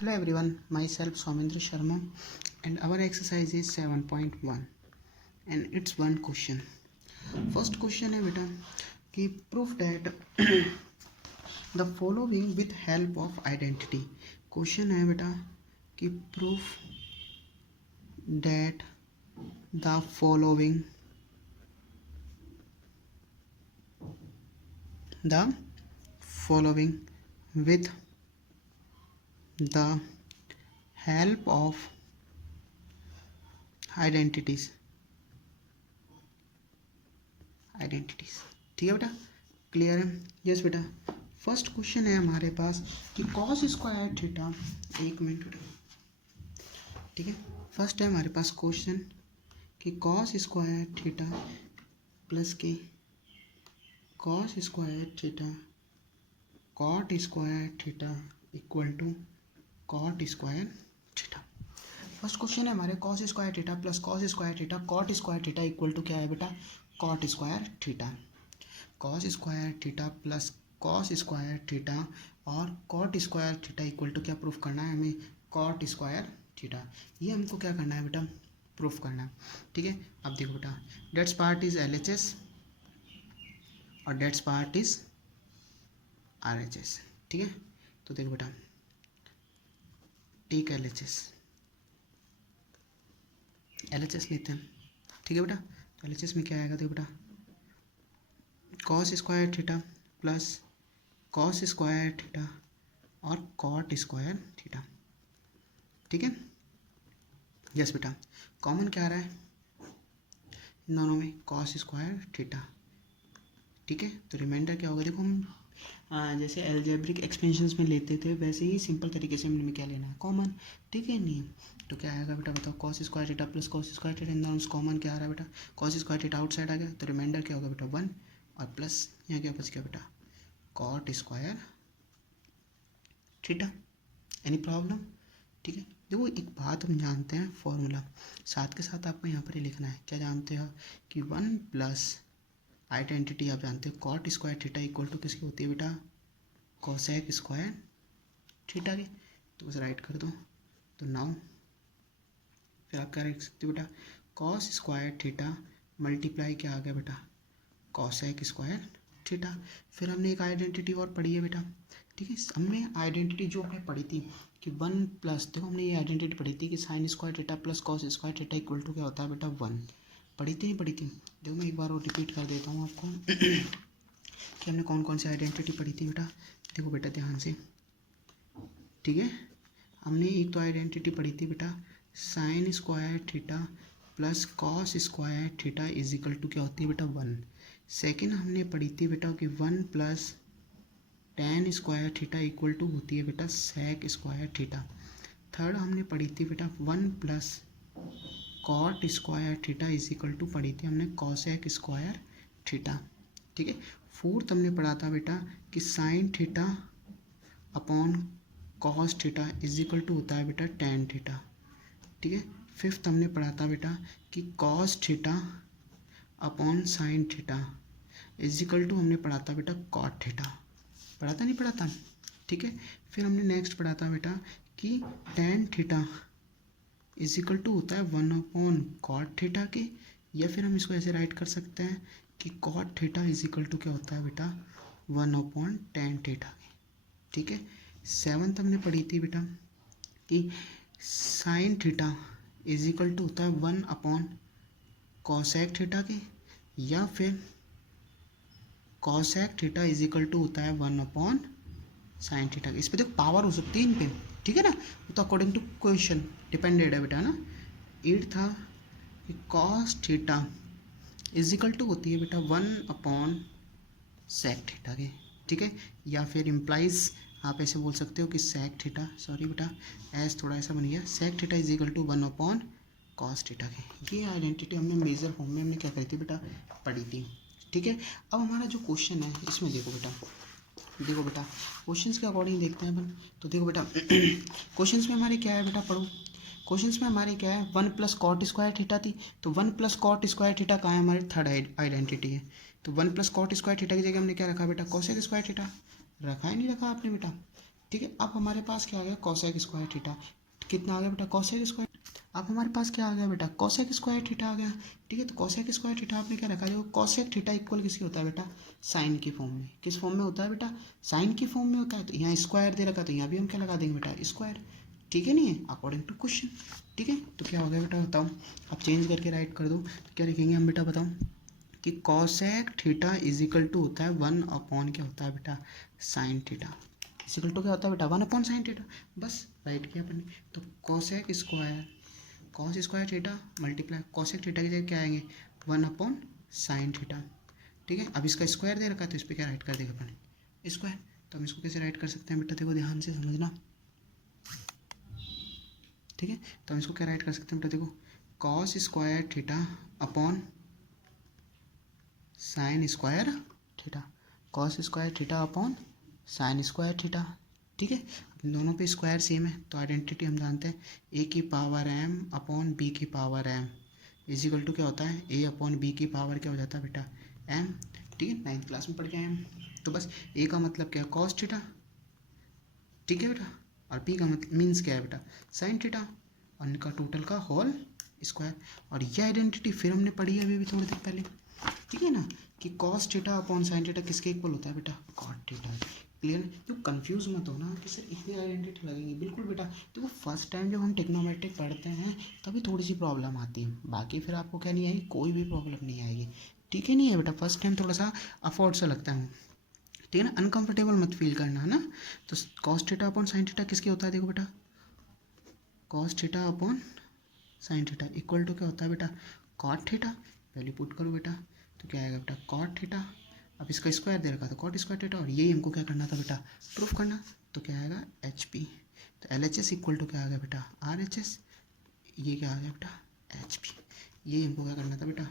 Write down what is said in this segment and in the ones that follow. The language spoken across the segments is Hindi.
Hello everyone, myself Soumendra Sharma and our exercise is 7.1 and it's one question. First question है बेटा कि proof that the following with help of identity. Question है बेटा कि proof that the following with the help of identities. ठीक है बेटा, क्लियर है? यस बेटा, फर्स्ट क्वेश्चन है हमारे पास कि कॉस स्क्वायर थीटा, एक मिनट बेटा, ठीक है। फर्स्ट है हमारे पास क्वेश्चन कि कॉस स्क्वायर थीटा प्लस के cos square theta cot square theta equal to cot square theta. First question है हमारे cos square theta plus cos square theta cot square theta equal to क्या है बेटा, cot square theta. Cos square theta plus cos square theta और cot square theta equal to क्या प्रूफ करना है हमें, कॉट स्क्वायर थीटा। ये हमको क्या करना है बेटा, प्रूफ करना है। ठीक है, अब देखो बेटा, डेट्स पार्ट इज LHS और डेट्स पार्ट इज RHS। ठीक है, तो देखो बेटा, टेक LHS लेते हैं। ठीक है बेटा, तो LHS में क्या आएगा, देखो बेटा, cos square theta plus cos square theta और कॉट स्क्वायर थीटा। ठीक है, यस बेटा, कॉमन क्या आ रहा है इन दोनों में, कॉस स्क्वायर थीटा। ठीक है, तो रिमाइंडर क्या होगा, देखो हम जैसे एल्जेब्रिक एक्सपेंशंस में लेते थे वैसे ही सिंपल तरीके से हमने क्या लेना है, कॉमन। ठीक है, नहीं तो क्या आएगा बेटा, बताओ, cos square theta plus cos square theta, इन दोनों से कॉमन क्या आ रहा है बेटा, कॉस स्क्वायर थीटा आउटसाइड आ गया, तो रिमाइंडर क्या होगा बेटा, 1 और प्लस यहाँ क्या बच गया बेटा, cot square theta. Any problem? ठीक है, देखो एक बात हम जानते हैं, फॉर्मूला साथ के साथ आपको यहाँ पर ही लिखना है। क्या जानते हो कि 1 प्लस आइडेंटिटी आप जानते हो, cot square theta equal to किसकी होती है बेटा, कोसेक स्क्वायर थीटा की। तो बस राइट कर दो, तो नाउ फिर आप क्या लिख सकते हो बेटा, कॉस स्क्वायर थीटा मल्टीप्लाई क्या आ गया बेटा, कॉसेक स्क्वायर थीटा। फिर हमने एक आइडेंटिटी और पढ़ी है बेटा। ठीक है, हमने आइडेंटिटी जो हमने पढ़ी थी कि 1 प्लस, देखो हमने ये आइडेंटिटी पढ़ी थी कि sine square theta plus cos square theta equal to क्या होता है बेटा, 1। पढ़ी थी नहीं पढ़ी थी? देखो मैं एक बार और रिपीट कर देता हूँ आपको कि हमने कौन कौन सी आइडेंटिटी पढ़ी थी बेटा। देखो बेटा ध्यान से, ठीक है, हमने एक तो आइडेंटिटी पढ़ी थी बेटा, sine square theta plus cos square theta is equal to क्या होती है बेटा, 1। सेकेंड हमने पढ़ी थी बेटा कि 1 plus tan square theta equal to होती है बेटा सेक स्क्वायर थीटा। थर्ड हमने पढ़ी थी बेटा 1 plus cot square theta is equal to पढ़ी थी हमने कॉसेक स्क्वायर थीटा। ठीक है, फोर्थ हमने पढ़ा था बेटा कि sine theta upon cos theta is equal to होता है बेटा टेन थीटा। ठीक है, फिफ्थ हमने पढ़ा था बेटा कि cos theta upon sine theta is equal to हमने पढ़ा था बेटा कॉट थीटा। पढ़ा था नहीं पढ़ा था? ठीक है, फिर हमने नेक्स्ट पढ़ा था बेटा कि tan theta is equal to होता है 1 अपॉन कॉट थीटा के, या फिर हम इसको ऐसे राइट कर सकते हैं कि cot theta is equal to क्या होता है बेटा, 1 अपॉन टेन थीटा के। ठीक है, सेवन्थ हमने पढ़ी थी बेटा कि sine theta is equal to होता है 1 अपॉन कॉसेक थीटा के, या फिर cosec theta is equal to होता है 1 अपॉन साइन थीटा के। इस पर देखो पावर हो सकती है इन पे, ठीक है ना, तो अकॉर्डिंग टू क्वेश्चन डिपेंडेड है बेटा ना। एट था कि cos theta is equal to होती है बेटा 1 अपॉन सेक थीटा के। ठीक है, या फिर इम्प्लाइज आप ऐसे बोल सकते हो कि सेक थीटा, सॉरी बेटा एस थोड़ा ऐसा बन गया, sec theta is equal to 1 upon cos theta के। ये आइडेंटिटी हमने मेजर फॉर्म में हमने क्या करी थी बेटा, पढ़ी थी। ठीक है, अब हमारा जो क्वेश्चन है इसमें देखो बेटा, क्वेश्चंस के अकॉर्डिंग देखते हैं अपन। तो देखो बेटा क्वेश्चंस में हमारे क्या है बेटा, पढ़ो। क्वेश्चंस में हमारे क्या है, 1 प्लस कॉट स्क्वायर थीटा थी, तो 1 प्लस कॉट स्क्वायर थीटा कहाँ है, हमारी थर्ड आइडेंटिटी है। तो 1 प्लस कॉट स्क्वायर थीटा की जगह हमने क्या रखा बेटा, कॉसेक स्क्वायर थीटा। रखा है नहीं रखा आपने बेटा, ठीक है, अब हमारे पास क्या आ गया कोसेक स्क्वायर थीटा, कितना आ गया बेटा कोसेक स्क्वायर। अब हमारे पास क्या आ गया बेटा कोसेक स्क्वायर थीटा आ गया। ठीक है, तो कोसेक स्क्वायर थीटा आपने क्या रखा, देखो कोसेक थीटा इक्वल किसकी होता है बेटा, साइन की फॉर्म में। किस फॉर्म में होता है बेटा, साइन की फॉर्म में होता है। तो यहाँ स्क्वायर दे रखा, तो यहाँ भी हम क्या लगा देंगे बेटा स्क्वायर। ठीक है, नहीं है अकॉर्डिंग टू क्वेश्चन। ठीक है, तो क्या हो गया बेटा बताओ, अब चेंज करके राइट कर दो, तो क्या लिखेंगे हम बेटा बताओ कि cosec theta is equal to होता है 1 अपॉन क्या होता है बेटा साइन थीटा, इक्वल टू क्या होता है बेटा 1 अपॉन साइन थीटा। बस राइट किया अपन ने। तो cosec square cos square theta multiply cosec theta की जगह क्या आएंगे 1 अपॉन साइन थीटा। ठीक है, अब इसका स्क्वायर दे रखा है तो इस पर क्या राइट कर देगा अपन स्क्वायर। तो हम इसको कैसे राइट कर सकते हैं बेटा, देखो ध्यान से समझना। ठीक है, तो हम इसको क्या राइट कर सकते हैं बेटा, देखो cos square theta upon sign square theta, cos square theta upon sign square theta. ठीक है, इन दोनों पे स्क्वायर सेम है तो आइडेंटिटी हम जानते हैं ए की पावर एम अपॉन बी की power M is equal to क्या होता है ए अपॉन बी की पावर क्या हो जाता है बेटा एम। ठीक है, 9th क्लास में पढ़ के आए हम। तो बस ए का मतलब क्या है कॉस थीटा, ठीक है बेटा, और पी का मतलब मीन्स क्या है बेटा साइन थीटा, और इनका टोटल का होल स्क्वायर। और ये आइडेंटिटी फिर हमने पढ़ी है अभी भी थोड़ी देर पहले। ठीक है ना, कि cos theta upon sine theta किसके इक्वल होता है बेटा कॉट थीटा। क्लियर, तो कंफ्यूज मत हो ना कि सर इतनी आइडेंटिटी लगेंगी, बिल्कुल बेटा। देखो फर्स्ट टाइम जब हम टेक्नोमेट्रिक पढ़ते हैं तभी थोड़ी सी प्रॉब्लम आती है, बाकी फिर आपको क्या नहीं आएगी, कोई भी प्रॉब्लम नहीं आएगी। ठीक है, नहीं है बेटा, फर्स्ट टाइम थोड़ा सा अफोर्ड सा लगता है, ठीक है ना, अनकंफर्टेबल मत फील करना है ना। तो cos theta upon sine theta किसके होता है, देखो बेटा cos theta upon sine theta equal to क्या होता है बेटा कॉट थीटा। वैल्यू पुट करो बेटा, तो क्या आएगा बेटा कॉट थीटा। अब इसका स्क्वायर दे रखा था कॉट स्क्वायर थीटा, और यही हमको क्या करना था बेटा प्रूफ करना। तो क्या आएगा एच पी, तो L H S equal to क्या आ गया बेटा आर एच एस, ये क्या आ गया बेटा एच पी। यही हमको क्या करना था बेटा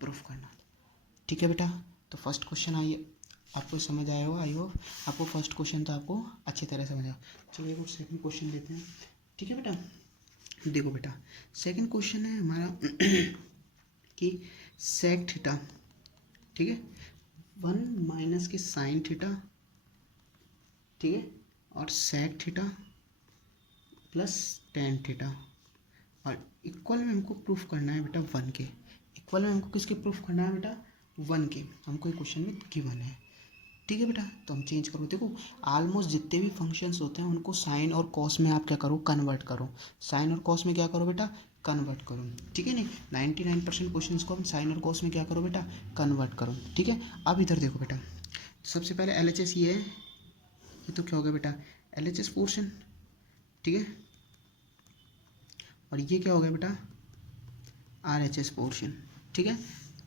प्रूफ करना। ठीक है बेटा, तो फर्स्ट क्वेश्चन आइए आपको समझ आया होगा, आई होप आपको फर्स्ट क्वेश्चन तो आपको अच्छी तरह समझ आया। चलो एक और सेकंड क्वेश्चन लेते हैं। ठीक है बेटा, देखो बेटा सेकंड क्वेश्चन है हमारा कि सेक थीटा, ठीक है 1 माइनस की साइन थीटा, ठीक है, और sec theta plus tan theta, और इक्वल में हमको प्रूफ करना है बेटा 1 के। इक्वल में हमको किसके प्रूफ करना है बेटा 1 के, हमको एक क्वेश्चन में गिवन है। ठीक है बेटा, तो हम चेंज करो, देखो ऑलमोस्ट जितने भी फंक्शंस होते हैं उनको साइन और कॉस में आप क्या करो कन्वर्ट करो, साइन और कॉस में क्या करो बेटा कन्वर्ट करो। ठीक है, नहीं 99% क्वेश्चंस को हम साइन और कॉस में क्या करो बेटा कन्वर्ट करो। ठीक है, अब इधर देखो बेटा, सबसे पहले एल एच एस ये है, ये तो क्या हो गया बेटा एल एच एस पोर्शन, ठीक है, और ये क्या हो गया बेटा आर एच एस पोर्शन। ठीक है,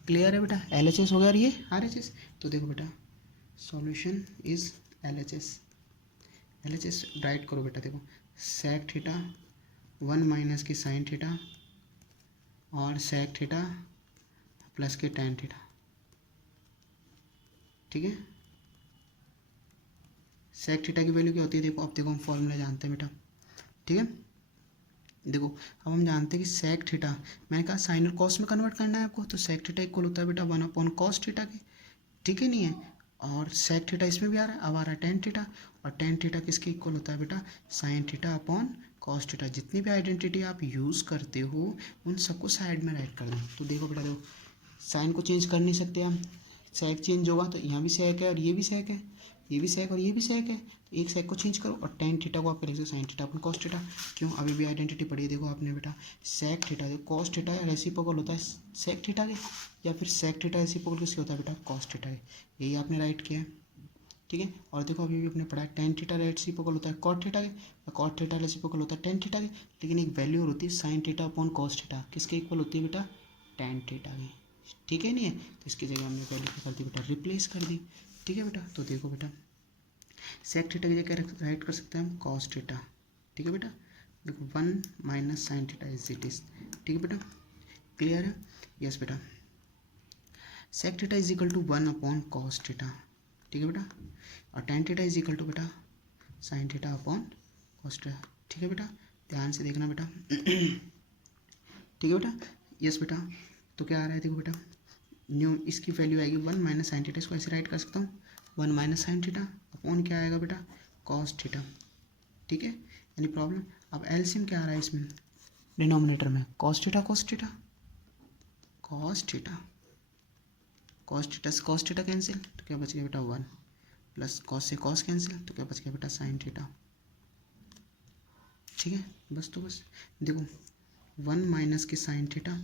क्लियर है बेटा, एल एच एस हो गया और ये आर एच एस। तो देखो बेटा solution is L H S right करो बेटा, देखो सेक थीटा 1 माइनस की साइन थीटा और सेक थीटा प्लस के टेन थीटा। ठीक है, सेक थीटा की वैल्यू क्या होती है, देखो अब देखो हम फॉर्मूला जानते हैं बेटा। ठीक है, देखो अब हम जानते हैं कि सेक थीटा, मैंने कहा साइन और कॉस में कन्वर्ट करना है आपको, तो सेक थीटा इक्वल होता है बेटा 1 अपॉन कॉस थीटा के। ठीक है, नहीं है, और सेक थीटा इसमें भी आ रहा है, अब आ रहा है टेन थीटा, और टेन थीटा किसके इक्वल होता है बेटा sine theta upon cos theta. जितनी भी आइडेंटिटी आप यूज़ करते हो उन सबको साइड में राइट कर दो। तो देखो बेटा, देखो साइन को चेंज कर नहीं सकते हम, सेक चेंज होगा तो यहाँ भी सेक है और ये भी सेक है, ये भी सेक और ये भी सेक है, तो एक सेक को चेंज करो और टेन थीटा को आप लिख दो साइन थीटा अपन कॉस थीटा। क्यों, अभी भी आइडेंटिटी पढ़ी है देखो आपने बेटा, सेक थीटा जो कॉस थीटा या रेसिप्रोकल होता है सेक थीटा के, या फिर सेक थीटा रेसिप्रोकल किसके होता है बेटा कॉस थीटा के, यही आपने राइट किया है। ठीक है, और देखो अभी भी अपने पढ़ा है टेन थीटा रेसिप्रोकल होता है कॉट थीटा के, और कॉट थीटा रेसिप्रोकल होता है टेन थीटा के, लेकिन एक वैल्यू और होती है sign theta upon cos theta, किसके इक्वल होती है बेटा टेन थीटा की। ठीक है, नहीं है, तो इसकी जगह हमने वैल्यू क्या कर दी बेटा रिप्लेस कर दी। ठीक है बेटा, तो देखो बेटा सेक थीटा की जगह राइट कर सकते हैं हम कॉस थीटा। ठीक है बेटा, देखो 1 minus sine theta is it is. ठीक है बेटा, क्लियर है, यस बेटा, sec theta is equal to 1 upon cos theta. ठीक है बेटा, और tan theta is equal to बेटा sine theta upon cos theta. ठीक है बेटा, ध्यान से देखना बेटा। ठीक है बेटा, यस बेटा, तो क्या आ रहा है देखो बेटा न्यू इसकी वैल्यू आएगी 1 माइनस साइन थीटा, इसको ऐसे राइट कर सकता हूँ 1 माइनस साइन थीटा अपॉन क्या आएगा बेटा कॉस थीटा। ठीक है, एनी प्रॉब्लम। अब एलसीएम क्या आ रहा है इसमें डिनोमिनेटर में, cos theta cos theta cos theta cos theta से कॉस थीटा कैंसिल, तो क्या बच गया बेटा 1, प्लस कॉस से कॉस कैंसिल, तो क्या बच गया बेटा साइन थीटा। ठीक है, बस तो बस देखो 1 माइनस के साइन थीटा,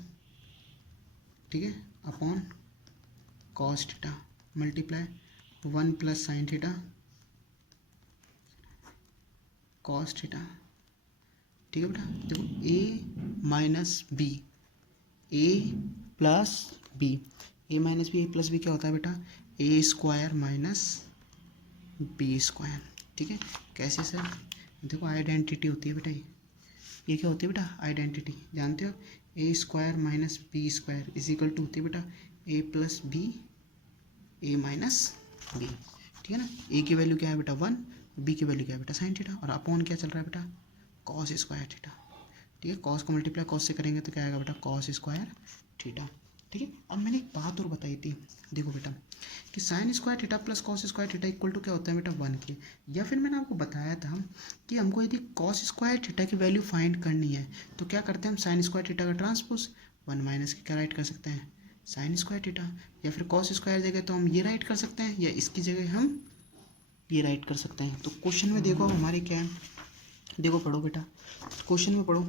ठीक है, upon cos theta multiply 1 plus sine theta cos theta. ठीक है बेटा, देखो ए minus B, A plus B, A minus B, A plus B क्या होता है बेटा, ए स्क्वायर माइनस बी स्क्वायर। ठीक है, कैसे सर, देखो आइडेंटिटी होती है बेटा, ये क्या होती है बेटा आइडेंटिटी, जानते हो, A square minus B square is equal to होती है बेटा A plus B, A minus B. ठीक है ना, ए की वैल्यू क्या है बेटा 1, बी की वैल्यू क्या है बेटा साइन थीटा, और अपॉन क्या चल रहा है बेटा कॉस स्क्वायर थीटा। ठीक है, कॉस को मल्टीप्लाई कॉस से करेंगे तो क्या आएगा बेटा कॉस स्क्वायर थीटा। ठीक है, अब मैंने एक बात और बताई थी, देखो बेटा कि sine square theta plus cos square theta equal to क्या होता है बेटा 1 के, या फिर मैंने आपको बताया था कि हमको यदि कॉस स्क्वायर थीटा की वैल्यू फाइंड करनी है तो क्या करते हैं हम साइन स्क्वायर थीटा का ट्रांसपोज 1 माइनस के क्या राइट कर सकते हैं साइन स्क्वायर थीटा, या फिर कॉस स्क्वायर जगह तो हम ये राइट कर सकते हैं, या इसकी जगह हम ये राइट कर सकते हैं। तो क्वेश्चन में देखो अब हमारी क्या है, देखो पढ़ो बेटा, क्वेश्चन में पढ़ो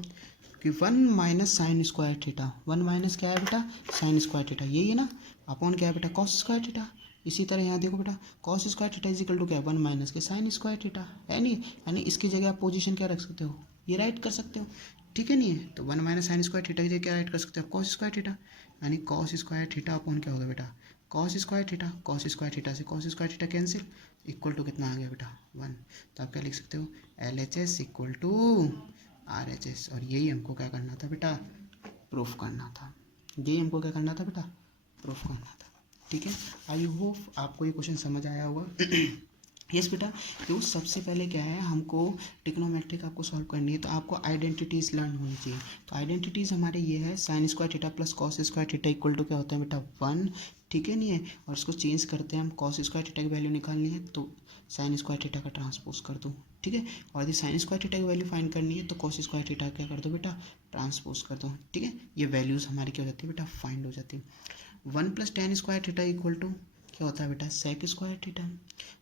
कि 1 minus sign square theta, 1 minus क्या है बेटा साइन स्क्वायर थीटा, यही है ना, अपॉन क्या है बेटा कॉस स्क्वायर थीटा। इसी तरह यहाँ देखो बेटा cos square theta is equal to क्या है 1 माइनस के साइन स्क्वायर थीटा, है नहीं, यानी इसकी जगह आप पोजीशन क्या रख सकते हो, ये राइट कर सकते हो। ठीक है, नहीं है तो 1 माइनस साइन स्क्वायर थीटा की जगह क्या राइट कर सकते हो कॉस स्क्वायर थीटा, यानी कॉस स्क्वायर थीटा अपॉन क्या होगा बेटा cos square theta, cos square theta से cos square theta cancel, equal to कितना आ गया बेटा 1। तो आप क्या लिख सकते हो LHS इक्वल टू RHS, और यही हमको क्या करना था बेटा प्रूफ करना था, यही हमको क्या करना था बेटा प्रूफ करना था। ठीक है, आई होप आपको ये क्वेश्चन समझ आया होगा। यस बेटा, तो सबसे पहले क्या है हमको ट्रिग्नोमेट्रिक आपको सॉल्व करनी है, तो आपको आइडेंटिटीज़ लर्न होनी चाहिए। तो आइडेंटिटीज़ हमारे ये है sine square theta plus cos square theta equal to क्या होता है बेटा 1। ठीक है, नहीं है, और इसको चेंज करते हैं हम, कॉस स्क्वायर थीटा की वैल्यू निकालनी है तो साइन स्क्वायर थीटा का ट्रांसपोज कर दो। ठीक है, और यदि साइन स्क्वायर थीटा की वैल्यू फाइंड करनी है तो कॉस स्क्वायर थीटा क्या कर दो बेटा ट्रांसपोज कर दो। ठीक है, ये वैल्यूज़ हमारी क्या हो जाती है बेटा फाइंड हो जाती है। 1 plus tan square theta equal to क्या होता है बेटा सेक स्क्वायर थीटा,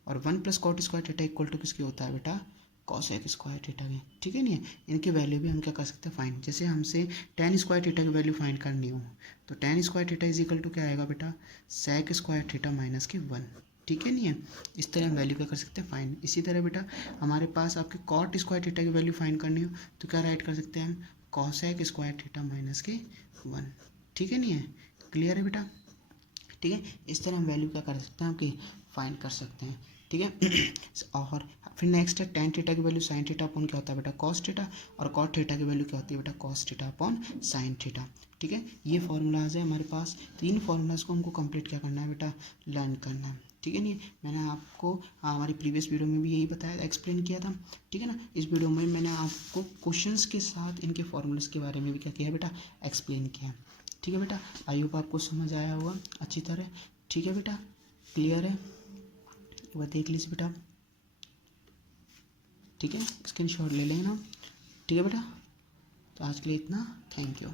और 1 plus cot square theta equal to किसकी होता है बेटा कॉसेक स्क्वायर थीटा की। ठीक है, नहीं है, इनकी वैल्यू भी हम क्या कर सकते हैं फाइंड, जैसे हमसे टेन स्क्वायर थीटा की वैल्यू फाइंड करनी हो तो tan square theta is equal to क्या आएगा बेटा सेक स्क्वायर थीटा माइनस के 1। ठीक है, नहीं है, इस तरह हम वैल्यू क्या कर सकते हैं फाइंड। इसी तरह बेटा हमारे पास आपके कॉट स्क्वायर थीटा की वैल्यू फाइंड करनी हो तो क्या राइट कर सकते हैं हम कॉसेक स्क्वायर थीटा माइनस के 1। ठीक है, नहीं है, क्लियर है बेटा। ठीक है, इस तरह हम वैल्यू क्या कर सकते हैं आपकी फाइंड कर सकते हैं। ठीक है, और फिर नेक्स्ट है टेन थीटा की वैल्यू साइन थीटा अपॉन क्या होता है बेटा कॉस थीटा, और कॉट थीटा की वैल्यू क्या होती है बेटा cos theta upon sine theta. ठीक है, ये फॉर्मूलाज है हमारे पास, तीन फॉर्मूलाज को हमको कंप्लीट क्या करना है बेटा लर्न करना है। ठीक है, नहीं मैंने आपको हमारी प्रीवियस वीडियो में भी यही बताया एक्सप्लेन किया था। ठीक है ना, इस वीडियो में मैंने आपको क्वेश्चंस के साथ इनके फॉर्मूलाज के बारे में भी क्या किया बेटा एक्सप्लेन किया। ठीक है बेटा, आई होप आपको समझ आया होगा अच्छी तरह। ठीक है बेटा, क्लियर है, एक बार देख लीजिए बेटा। ठीक है, स्क्रीनशॉट ले लेना। ठीक है बेटा, तो आज के लिए इतना, थैंक यू।